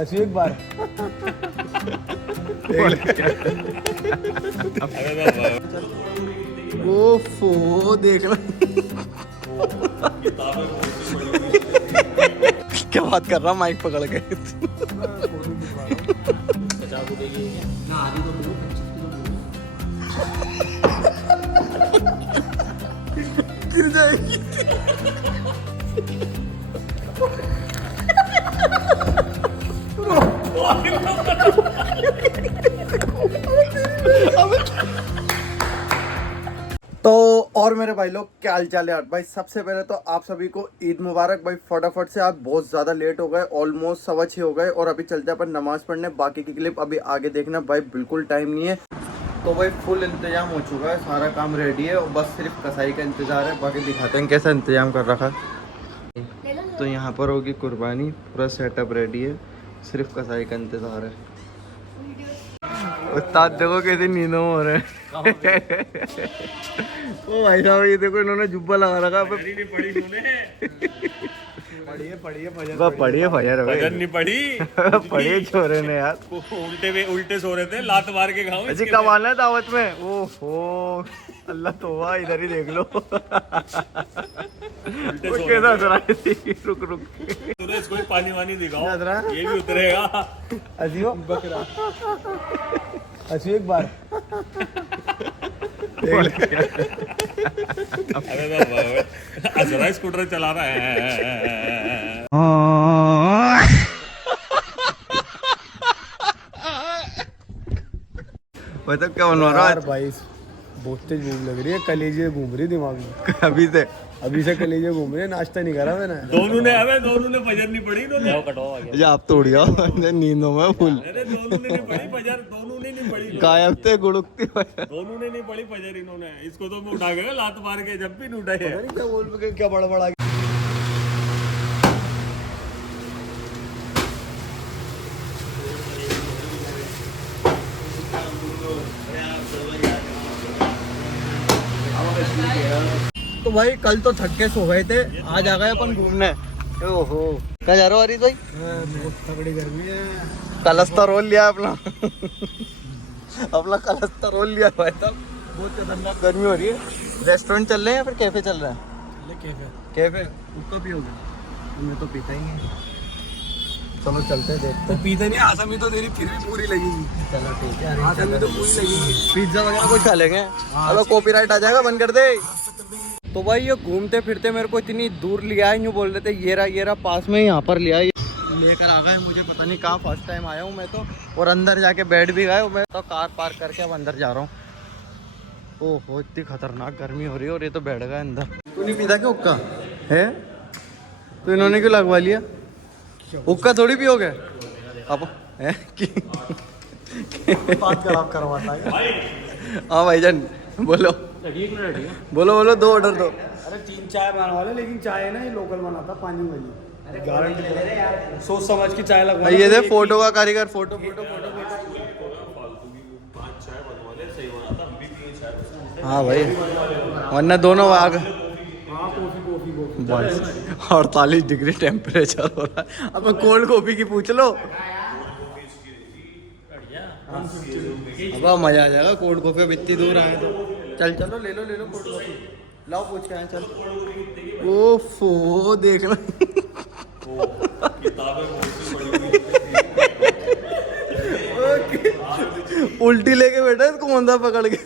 अच्छी एक बार ओफो देख लो क्या बात कर रहा माइक पकड़ के गिर जाएगी तो और मेरे भाई लोग क्या हाल चाल है यार भाई। सबसे पहले तो आप सभी को ईद मुबारक भाई। फटाफट से आप बहुत ज़्यादा लेट हो गए, ऑलमोस्ट 6:15 हो गए और अभी चलते हैं अपन नमाज़ पढ़ने। बाकी की क्लिप अभी आगे देखना भाई, बिल्कुल टाइम नहीं है। तो भाई फुल इंतजाम हो चुका है, सारा काम रेडी है और बस सिर्फ कसाई का इंतज़ार है। बाकी दिखाते हैं कैसा इंतजाम कर रखा है। तो यहाँ पर होगी कुर्बानी, पूरा सेटअप रेडी है, सिर्फ कसाई का इंतज़ार है। उस्ताद देखो कैसे नींदों में हो रहे हैं। ओ भाई साहब ये देखो इन्होंने जुब्बा लगा रखा है। पढ़िए फजर नहीं पड़ी पढ़िए छोरे ने यार। उल्टे सो रहे थे, लात मार के खाऊं। अजी कब आना है दावत में? ओहो अल्लाह तौबा, इधर ही देख लो। वो कैसा हंस रहा है? रुक इसको भी पानी वानी दिखाओ, हंस रहा है? ये भी उतरेगा। अजीब बकरा अच्छी एक बार अरे स्कूटर चला रहा है। मतलब क्या बनवा रहा यार भाई, बहुत तेज भूख लग रही है, कलेजे घूम रही दिमाग में है अभी से कलेजे घूम रहे। नाश्ता नहीं करा मैंने। दोनों ने फजर नहीं पड़ी। ये आप तोड़ गया नींदों में फुल अरे दोनों ने नहीं पड़ी फजर, दोनों ने नहीं पड़ी। गायब थे गुड़कती दोनों ने नहीं पड़ी फजर इन्होंने। इसको तो मैं उठा गया लात मार के, जब भी नहीं उठाई है। क्या बोल क्या बड़ा बड़ा तो भाई कल तो थक के सो गए थे, आज आ गए अपन घूमने। ओहो कहाँ जा रहे हो हरीश भाई? बहुत तगड़ी गर्मी है। कलस्तर लिया अपना अपना कलस्तर लिया भाई साहब। बहुत खतरनाक गर्मी हो रही है। रेस्टोरेंट चल रहे हैं या फिर कैफे चल रहा है? कैफे उसका पियोगे? मैं तो पीता ही नहीं। चलो चलते हैं देखते तो पीते नहीं, आसामी तो तेरी फिर भी पूरी लगेगी। चलो ठीक है। आसामी तो पूरी लगेगी। पिज्जा वगैरह कुछ खा लेंगे। चलो कॉपीराइट आ जाएगा, बंद कर दे। तो भाई ये घूमते फिरते मेरे को इतनी दूर लिया है, यूँ बोल रहे थे ये रहा पास में, यहाँ पर लिया लेकर आ गए। मुझे पता नहीं कहाँ, फर्स्ट टाइम आया हूँ मैं तो। और अंदर जाके बैठ भी गए। मैं तो कार पार्क करके अब अंदर जा रहा हूँ। ओहो इतनी खतरनाक गर्मी हो रही है और ये तो बैठ गए अंदर। तू नहीं पीता क्या हुक्का है? तो इन्होंने क्यों लगवा लिया? हुक्का थोड़ी पियोगे आप है? बात खराब करवाता है। हाँ भाईजान बोलो बोलो 2 ऑर्डर दो। अरे 3 चाय बनाने वाले, लेकिन चाय है ना ये लोकल बनाता, पानी वाली। गारंटी सोच समझ की चाय लगवा। ये दे फोटो का कारीगर, फोटो हाँ भाई, वरना दोनों आग। 48 डिग्री टेम्परेचर हो रहा है। अब कोल्ड कॉफी की पूछ लो। अब मजा आ जाएगा कोल्ड कॉफी। अब इतनी दूर आए तो चलो ले लो कोल्ड कॉफी। लाओ पूछ के आए चल। ओफो देख लो उल्टी लेके बैठा है, इसको मोंदा पकड़ के।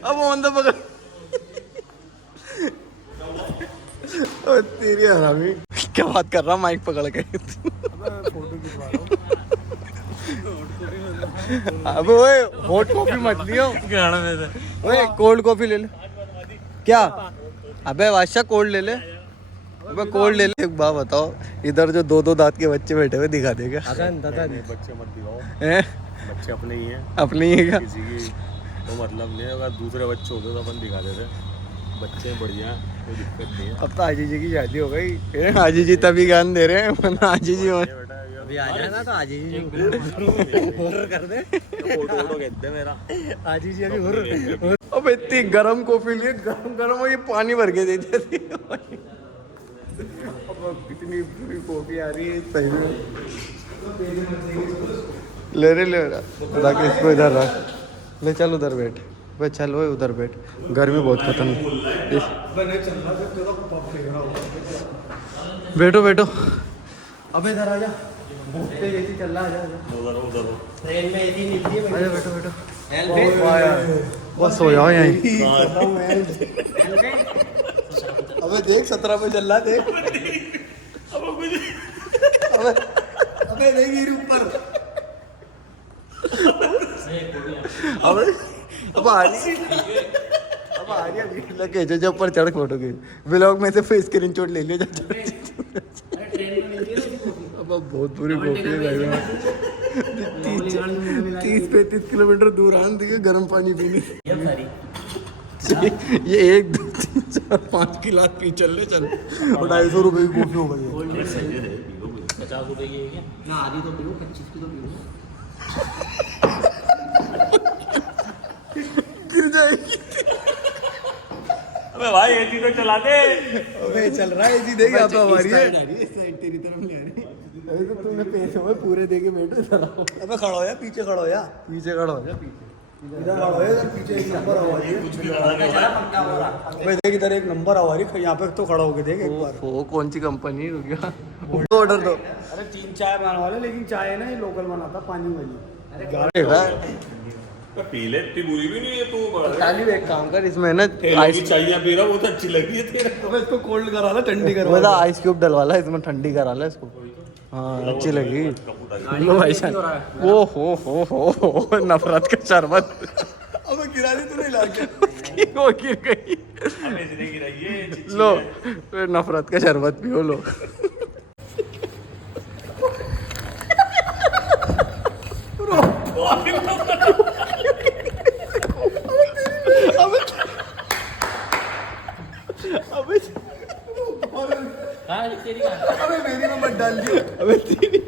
अब मोंदा पकड़ तेरी हरामी क्या बात कर रहा माइक पकड़ के। अब ओए हॉट कॉफी मत लियो, ओए कोल्ड कॉफी ले ले। क्या? अबे बादशाह कोल्ड ले ले। अबे कोल्ड ले ले। एक बात बताओ, इधर जो 2 दांत के बच्चे बैठे हुए दिखा देगा? बच्चे मत दिखाओ, बच्चे अपने ही हैं। अपनी ही का किसी की तो मतलब नहीं है। अगर दूसरे बच्चे होते तो अपन दिखा देते। बच्चे बढ़िया, कोई दिक्कत नहीं है। अब तो आजी जी की शादी हो गई। आजी जी तभी ज्ञान दे रहे हैं, वरना आजी जी अभी आ जाए ना तो आजी जी ऑर्डर कर दे। फोटो कहते मेरा आजी जी अभी हुर्र। अब इतनी गरम कॉफी लिए, गरम ये पानी भर के देते थे। कितनी बुरी कॉफी आ रही है सही में। ले रख इसको इधर रख, ले चल उधर बैठ भाई, चल वो उधर बैठ, गर्मी बहुत खत्म है। बैठो बैठो, अब इधर आजा, बहुत तेज एसी चल रहा है, आजा ट्रेन में एसी नहीं थी आजा, बैठो बैठो, बस हो जाओ यहीं। अबे देख 17 पे चल रहा, देख अबे अबे देख ऊपर, अबे अब आ रही है, अब आ रही है, लगे जो ऊपर चढ़ फोटो के ब्लॉग में से फिर स्क्रीनशॉट ले लियो। अब बहुत बुरी कॉफी है, 30-35 किलोमीटर दूर आन दिए गर्म पानी पीने। ये 1 2 3 4 5 गिलास पी चल ले चल, 250 रुपए की कॉफी हो गई। 50 रुपए की है क्या ना, आधी तो पीओ, 25 की तो पीओ, गिर जाएगी। अबे भाई एसी तो चला दे। अबे चल रहा है जी, देख यहाँ पे हमारी है, इस साइड तेरी तरफ ले आ रही है। अभी तो तूने पैसे में पूरे दे के बैठो चलाओ। अबे खड़ा हो जा, पीछे खड़ा हो जा, पीछे खड़ा हो जा, पीछे इधर खड़ा हो जा, इधर पीछे एक नंबर आवा रही है। अबे देख इधर एक नंबर आवा रही है, यहाँ पे तो खड़ा होके देख एक बार। वो कौन सी कंपनी, रुक गया ऑर्डर दो। अरे 3 चाय बनवा ले, लेकिन चाय ना ये लोकल बनाता पानी वाली। पी ले, इतनी बुरी भी नहीं है तू। तालिब एक काम कर, इसमें ना आइस चाहिए पी रहा, वो तो अच्छी लगी है तेरे को। अबे इसको कोल्ड करा ला, ठंडी करा मतलब आइस क्यूब डलवा ला इसमें, ठंडी करा ला इसको, हाँ अच्छी लगी। लो भाई साहब, ओ हो नफरत का शरबत। अबे गिरा दी तूने लाके, वो गिर गई। हमें इसने गिराई है। लो नफरत का शरबत पियो लो। अबे मेरी में मत डाल दी, अबे तेरी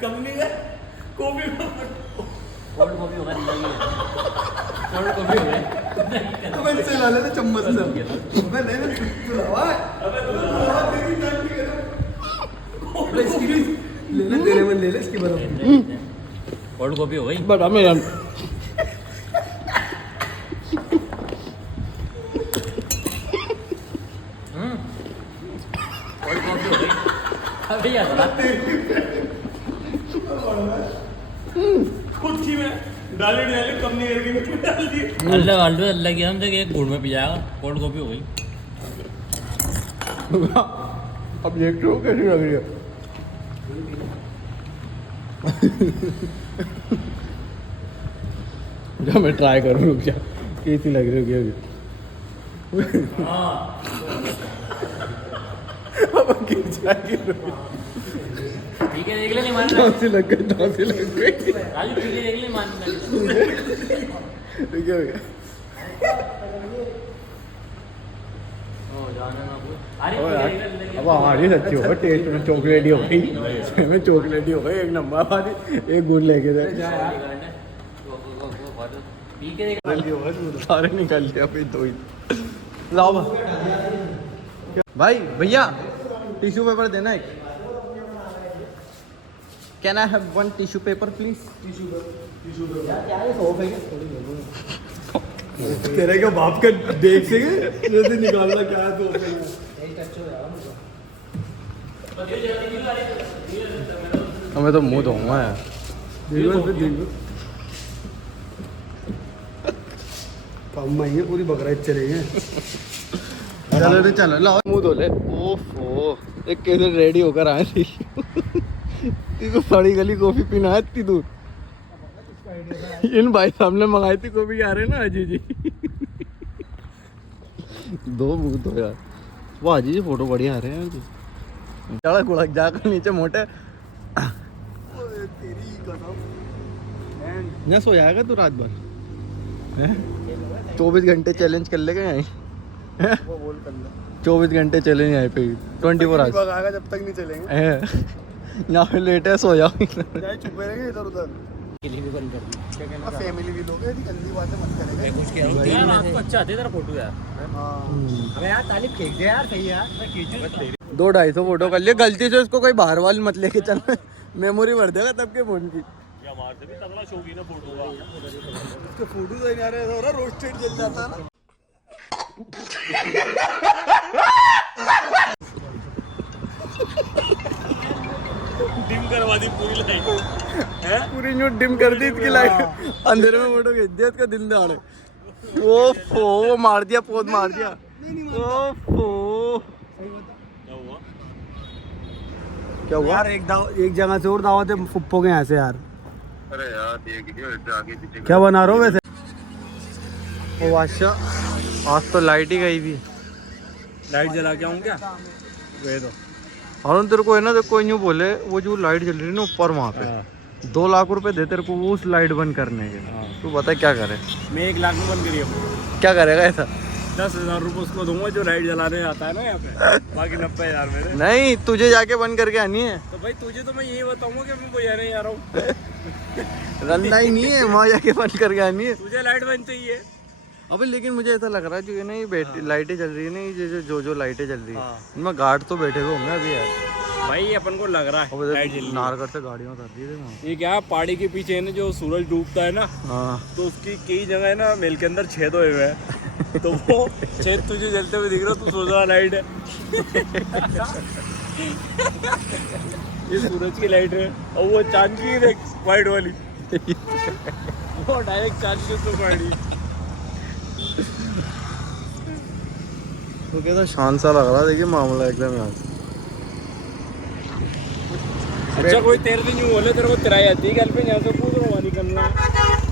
कंपनी है कॉफी कोल्ड कॉफी होगा, कोल्ड कॉफी होगा। अबे इससे ला ले चम्मच से। अबे नहीं तू लावा, अबे तू लावा, तेरी जान की करो। अबे इसकी भी ले ले, तेरे में ले ले इसकी बर्फ। कोल्ड कॉफी हो गई। बड़ा मेरा कोल्ड कॉफी हो गई। अभी यार खुद की में डाली कंपनी करके डाल दी। अल्लाह की हम एक गुड़ में पी जाएगा। कोल्ड कॉफी हो गई। अब देख लो कैसी लग रही है। जब मैं ट्राई करूँ, रुक जा, कैसी लग रही होगी अभी। अब गिर जाएगी। ठीक है, देख ले, नहीं मान रहा। कौन सी लग गई, कौन सी लग गई। राजू ठीक है, देख ले, मान ठीक है अब हमारी सच्ची हो, टेस्ट में चॉकलेट ही हो गई, में चॉकलेट ही हो गई, एक नंबर वाली। एक गुड़ लेके दे, सारे निकाल लिया भाई, 2 ही लाओ भाई। भैया टिश्यू पेपर देना एक। Can I have 1 tissue paper please? तेरे के बाप का देख से जैसे निकालना क्या है तो हमें तो मुंह धोऊंगा यार। कम महीने पूरी बकरा चलेंगे। चलो तो चलो, लाओ मुंह धो ले। ओफो, एक कैसे रेडी होकर आए थी। इसको बड़ी गली कॉफी पीना है इतनी दूर। इन भाई साहब ने मंगाई थी कॉफी, आ रहे ना अजी जी। 2 मुंह धो यार। वो अजी जी फोटो बढ़िया आ रहे हैं जी। चढ़ा गुड़क जाकर नीचे मोटे। न सो जाएगा तू रात भर। 24 घंटे चैलेंज कर लेगा यहीं। 24 घंटे चलेंगे यहाँ पे, 24 आवर्स भगाएगा जब तक नहीं चलेंगे। यहाँ पे लेट है, सो जाओ। छुपे रहेंगे इधर उधर। के लिए भी बंद कर दी। फैमिली भी लोग हैं, गंदी बातें मत करेंगे। मैं कुछ कह रहा हूँ यार, आपको अच्छा आते तेरा फोटो यार। अबे यार तालिब खींच दे यार, सही यार, मैं खींचूं। 200-250 फोटो कर लिए, गलती से उसको कोई बाहर वाली मत लेके चल, मेमोरी भर देगा तब के फोन की। या हमारे से भी तगड़ा शौकीन है फोटो का। उसके फोटो तो नहीं आ रहे, हो रहा रोस्टेड जल जाता है ना। डिम करवा दी पूरी लाइट है, पूरी न्यू डिम कर दी इसकी लाइट, अंधेरे में फोटो खींच दिया इसका दिन दहाड़े। ओफो, वो मार दिया, पोद मार दिया। ओफो, क्या हुआ? क्या हुआ? यार एक जगह से और दावत है फुप्पो के यहाँ से यार। अरे यार देखिए आगे पीछे क्या बना रहे हो वैसे? ओ अच्छा, आज तो लाइट ही गई भी। लाइट जला के आऊँ क्या? वे तो और तेरे को है ना, कोई यूँ बोले वो जो लाइट जल रही है ना ऊपर वहाँ पे, 2 लाख रुपए दे तेरे को उस लाइट बंद करने के। तू बता क्या करे? मैं 1 लाख में बंद करी अपनी। क्या करेगा ऐसा? 10,000 रुपये उसको दूंगा जो लाइट जलाने आता है ना यहाँ पे, बाकी 90,000 मेरे। नहीं, तुझे जाके बंद करके आनी है। तो भाई तुझे तो मैं यही बताऊंगा कि मैं बजाने नहीं आ रहा हूँ। रंदा ही नहीं है, वहाँ जाके बंद करके आनी है। तुझे लाइट बंद चाहिए। अबे लेकिन मुझे ऐसा लग रहा है जो ये ना ये बैटरी लाइटें चल रही है ना, ये जो लाइटें चल रही है इनमें गार्ड तो बैठे हुए होंगे अभी यार। भाई अपन को लग रहा है लाइट जल रही है। नारगढ़ से गाड़ियाँ उतर दी थी वहाँ। ये क्या पहाड़ी के पीछे है ना, जो सूरज डूबता है ना, हाँ, तो उसकी कई जगह है ना मेल के अंदर छेद हुए हुए हैं। तो वो छेद तुझे जलते हुए दिख रहा, तू सोच रहा लाइट है। ये सूरज की लाइट है और वो चांद की देख वाइट वाली। वो डायरेक्ट चांद की तो पहाड़ी। तो कैसा शांत सा लग रहा है, देखिए मामला एकदम यार। अच्छा कोई तेरे से नहीं बोले तेरे को किराया आती है कल पे, यहाँ से पूछ रहा निकलना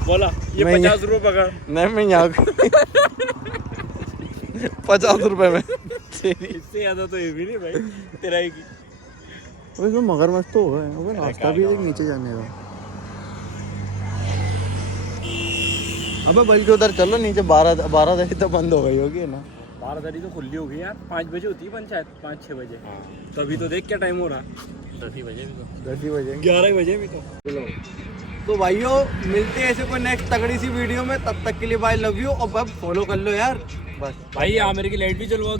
बोला ये मैं 50 रुपये पकड़। नहीं, मैं यहाँ 50 रुपए में इससे ज्यादा तो ये भी नहीं भाई किराए की। वैसे मगरमच्छ तो होगा, अबे रास्ता भी है एक नीचे जाने का। अबे बल्कि उधर चलो नीचे, 12 बजे तो बंद हो गई होगी ना। 12 तो खुली होगी यार, 5 बजे होती है पंचायत, 5-6 बजे। तभी तो देख क्या टाइम हो रहा है, 10 ही बजे भी तो, 10 ही बजे, 11 बजे भी तो। तो भाइयों मिलते हैं ऐसे कोई नेक्स्ट तगड़ी सी वीडियो में, तब तक के लिए बाय, लव यू। और अब फॉलो कर लो यार बस। भाई यहाँ मेरे की लाइट भी चलवा